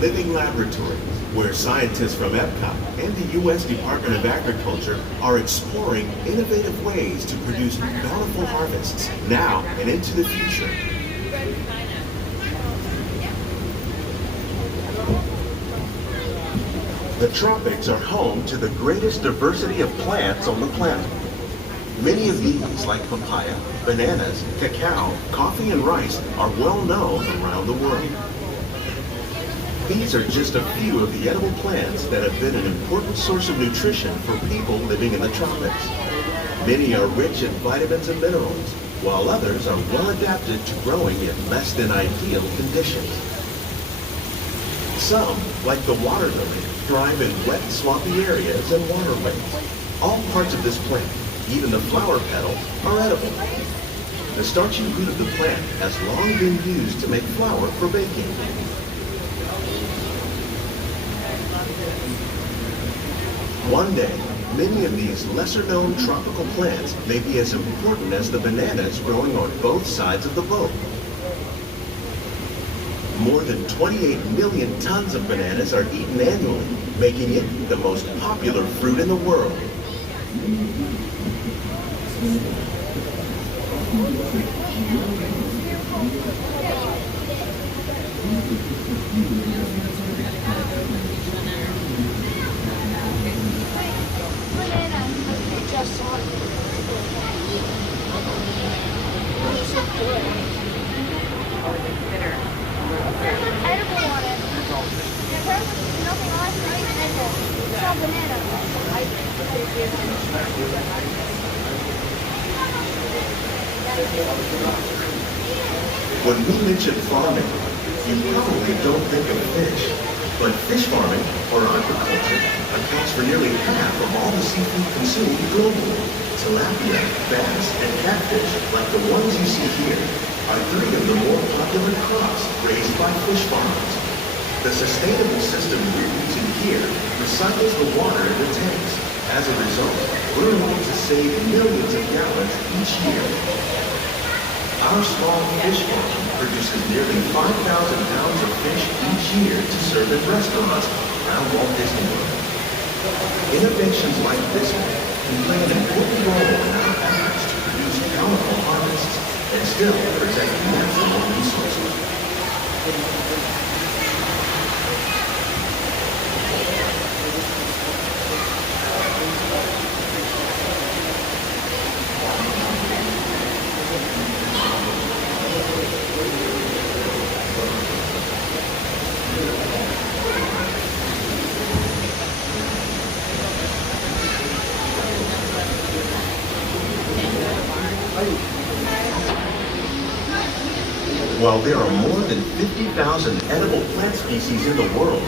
living laboratory where scientists from Epcot and the U.S. Department of Agriculture are exploring innovative ways to produce bountiful harvests now and into the future. The tropics are home to the greatest diversity of plants on the planet. Many of these, like papaya, bananas, cacao, coffee, and rice, are well known around the world. These are just a few of the edible plants that have been an important source of nutrition for people living in the tropics. Many are rich in vitamins and minerals, while others are well adapted to growing in less than ideal conditions. Some, like the water lily, thrive in wet, swampy areas and waterways. All parts of this plant, even the flower petals, are edible. The starchy root of the plant has long been used to make flour for baking. One day, many of these lesser-known tropical plants may be as important as the bananas growing on both sides of the boat. More than 28 million tons of bananas are eaten annually, making it the most popular fruit in the world. When we mention farming, you probably don't think of fish, but fish farming, or aquaculture, accounts for nearly half of all the seafood consumed globally. Tilapia, bass, and catfish, like the ones you see here, are three of the more popular crops raised by fish farmers. The sustainable system we're using here recycles the water in the tanks. As a result, we're able to save millions of gallons each year. Our small fish farm produces nearly 5,000 pounds of fish each year to serve in restaurants around Walt Disney World. Innovations like this one can play an important role in our efforts to produce bountiful harvests and still protect natural resources. While there are more than 50,000 edible plant species in the world,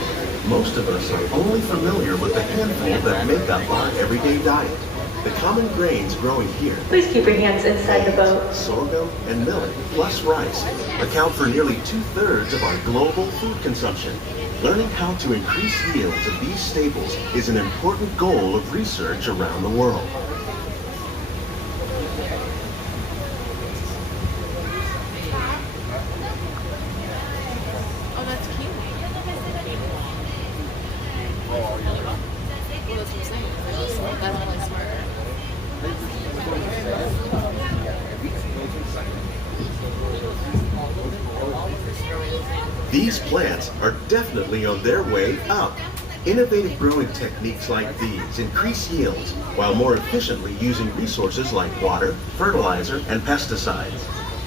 most of us are only familiar with the handful that make up our everyday diet. The common grains growing here, please keep your hands inside the boat. Sorghum and millet, plus rice, account for nearly 2/3 of our global food consumption. Learning how to increase yields of these staples is an important goal of research around the world. These plants are definitely on their way up. Innovative growing techniques like these increase yields while more efficiently using resources like water, fertilizer, and pesticides.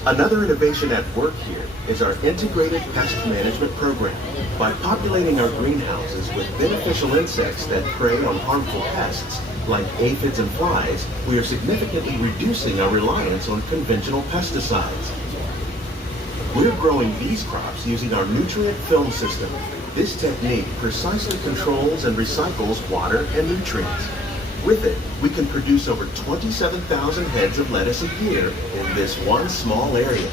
Another innovation at work here is our integrated pest management program. By populating our greenhouses with beneficial insects that prey on harmful pests, like aphids and flies, we are significantly reducing our reliance on conventional pesticides. We're growing these crops using our nutrient film system. This technique precisely controls and recycles water and nutrients. With it, we can produce over 27,000 heads of lettuce a year in this one small area.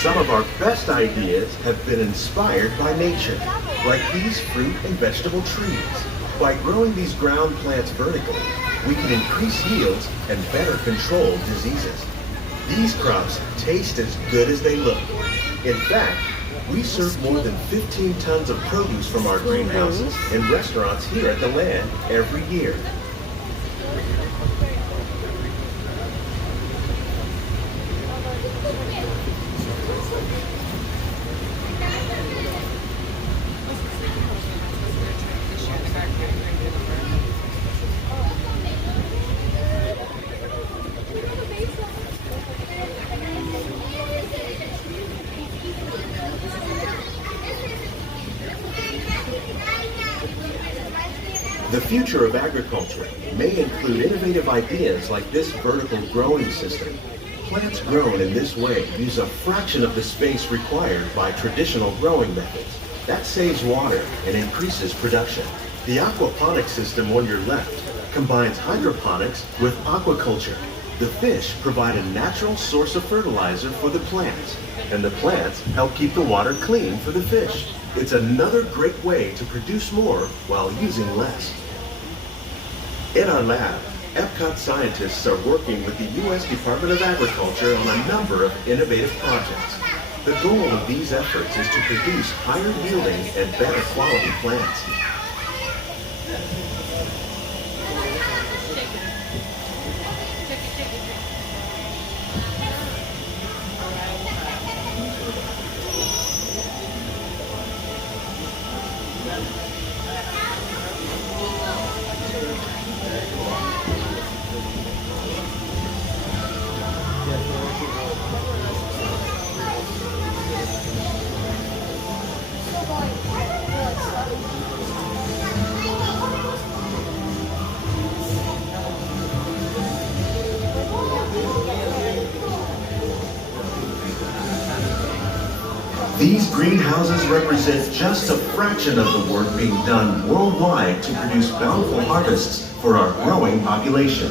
Some of our best ideas have been inspired by nature, like these fruit and vegetable trees. By growing these ground plants vertically, we can increase yields and better control diseases. These crops taste as good as they look. In fact, we serve more than 15 tons of produce from our greenhouses in restaurants here at the land every year. The future of agriculture may include innovative ideas like this vertical growing system. Plants grown in this way use a fraction of the space required by traditional growing methods. That saves water and increases production. The aquaponics system on your left combines hydroponics with aquaculture. The fish provide a natural source of fertilizer for the plants, and the plants help keep the water clean for the fish. It's another great way to produce more while using less. In our lab, Epcot scientists are working with the U.S. Department of Agriculture on a number of innovative projects. The goal of these efforts is to produce higher yielding and better quality plants. These greenhouses represent just a fraction of the work being done worldwide to produce bountiful harvests for our growing population.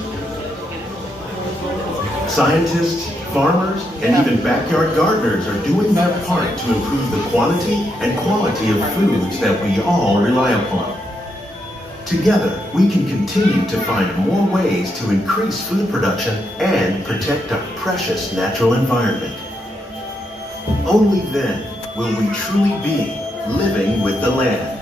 Scientists, farmers, and even backyard gardeners are doing their part to improve the quantity and quality of foods that we all rely upon. Together, we can continue to find more ways to increase food production and protect our precious natural environment. Only then will we truly be living with the land.